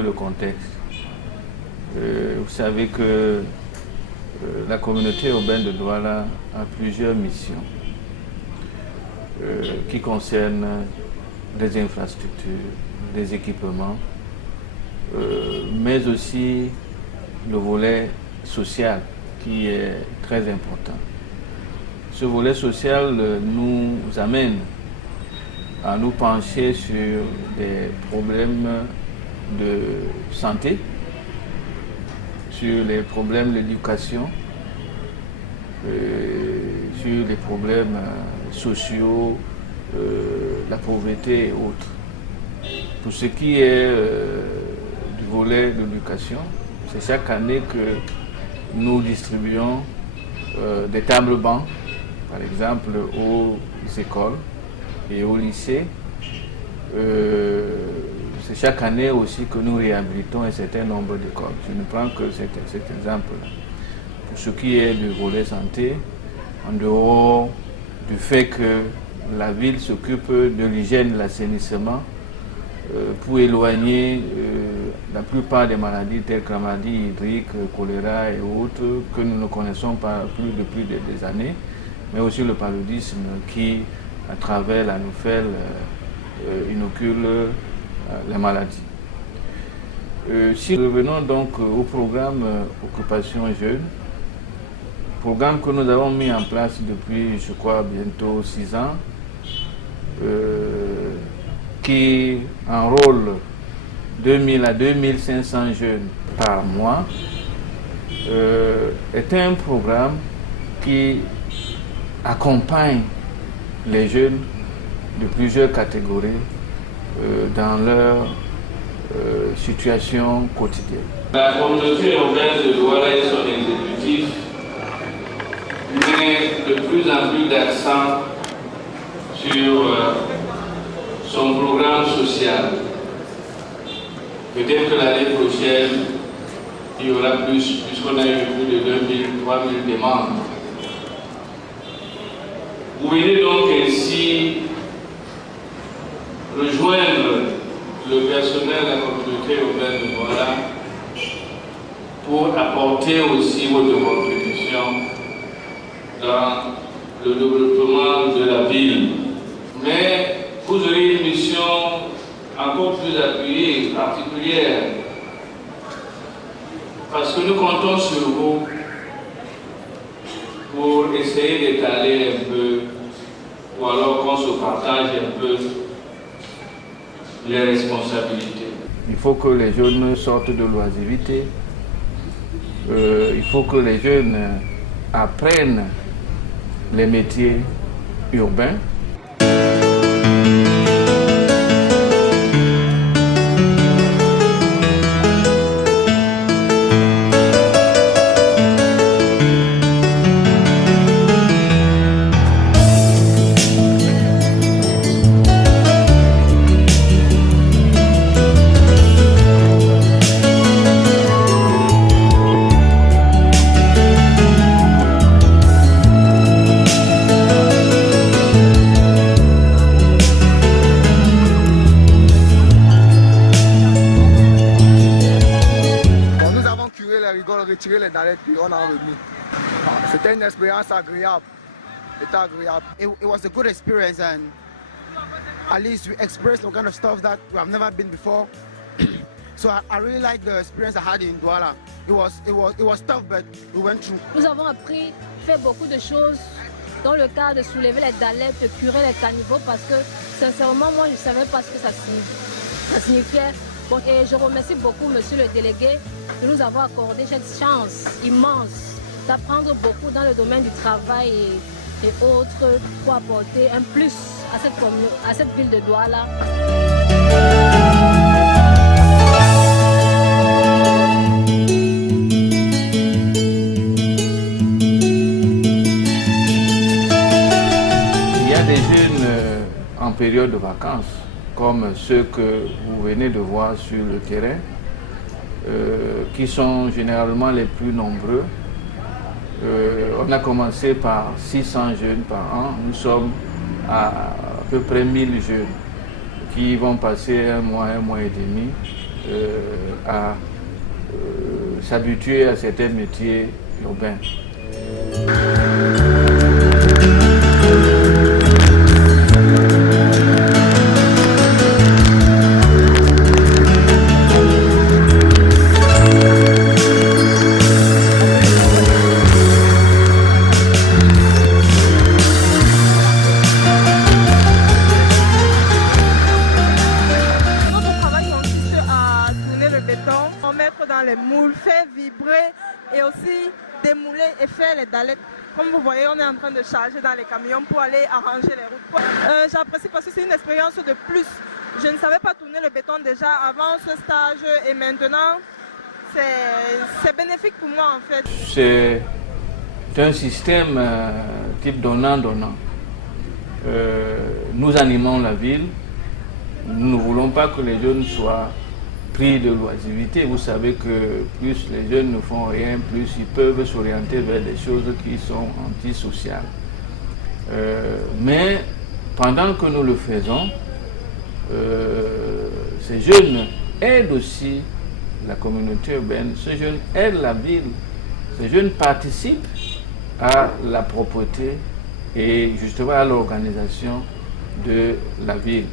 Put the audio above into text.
jeu le contexte. Vous savez que la communauté urbaine de Douala a plusieurs missions qui concernent des infrastructures, des équipements, mais aussi le volet social qui est très important. Ce volet social nous amène à nous pencher sur des problèmes de santé, sur les problèmes d'éducation, sur les problèmes sociaux, la pauvreté et autres. Pour ce qui est du volet de l'éducation, c'est chaque année que nous distribuons des tables bancs, par exemple aux écoles et aux lycées. C'est chaque année aussi que nous réhabilitons un certain nombre d'écoles. Je ne prends que cet exemple-là. Pour ce qui est du volet santé, en dehors du fait que la ville s'occupe de l'hygiène et de l'assainissement pour éloigner la plupart des maladies telles que la maladie hydrique, choléra et autres que nous ne connaissons pas plus depuis des années, mais aussi le paludisme qui, à travers la nouvelle, inocule la maladie. Si nous revenons donc au programme Occupation Jeune, programme que nous avons mis en place depuis, je crois, bientôt 6 ans, qui enrôle 2000 à 2500 jeunes par mois, est un programme qui accompagne les jeunes de plusieurs catégories dans leur situation quotidienne. La communauté urbaine de Douala et son exécutif met de plus en plus d'accent sur son programme social. Peut-être que l'année prochaine, il y aura plus, puisqu'on a eu plus de 2000, 3000 demandes. Vous venez donc ainsi rejoindre le personnel de la communauté urbaine de Douala pour apporter aussi votre contribution dans le développement de la ville. Mais vous aurez une mission encore plus appuyée, particulière, parce que nous comptons sur vous pour essayer d'étaler un peu, ou alors qu'on se partage un peu les responsabilités. Il faut que les jeunes sortent de l'oisiveté, il faut que les jeunes apprennent les métiers urbains. Retirer les dallettes puis on a remis. C'était une expérience agréable. C'était agréable. It was a good experience, and at least we experienced the kind of stuff that we have never been before. So I really liked the experience I had in Douala. It was tough, but we went through. Nous avons appris, fait beaucoup de choses dans le cas de soulever les dallettes, de curer les caniveaux, parce que sincèrement, moi, je ne savais pas ce que ça signifiait. Bon, et je remercie beaucoup monsieur le délégué de nous avoir accordé cette chance immense d'apprendre beaucoup dans le domaine du travail et autres pour apporter un plus à cette ville de Douala. Il y a des jeunes en période de vacances, comme ceux que vous venez de voir sur le terrain, qui sont généralement les plus nombreux. On a commencé par 600 jeunes par an. Nous sommes à peu près 1000 jeunes qui vont passer un mois et demi à s'habituer à certains métiers urbains. Dans les moules, faire vibrer et aussi démouler et faire les dallettes. Comme vous voyez, on est en train de charger dans les camions pour aller arranger les routes. J'apprécie parce que c'est une expérience de plus. Je ne savais pas tourner le béton déjà avant ce stage et maintenant c'est bénéfique pour moi en fait. C'est un système type donnant-donnant. Nous animons la ville. Nous ne voulons pas que les jeunes soient pris de l'oisiveté. Vous savez que plus les jeunes ne font rien, plus ils peuvent s'orienter vers des choses qui sont antisociales. Mais pendant que nous le faisons, ces jeunes aident aussi la communauté urbaine, ces jeunes aident la ville, ces jeunes participent à la propreté et justement à l'organisation de la ville.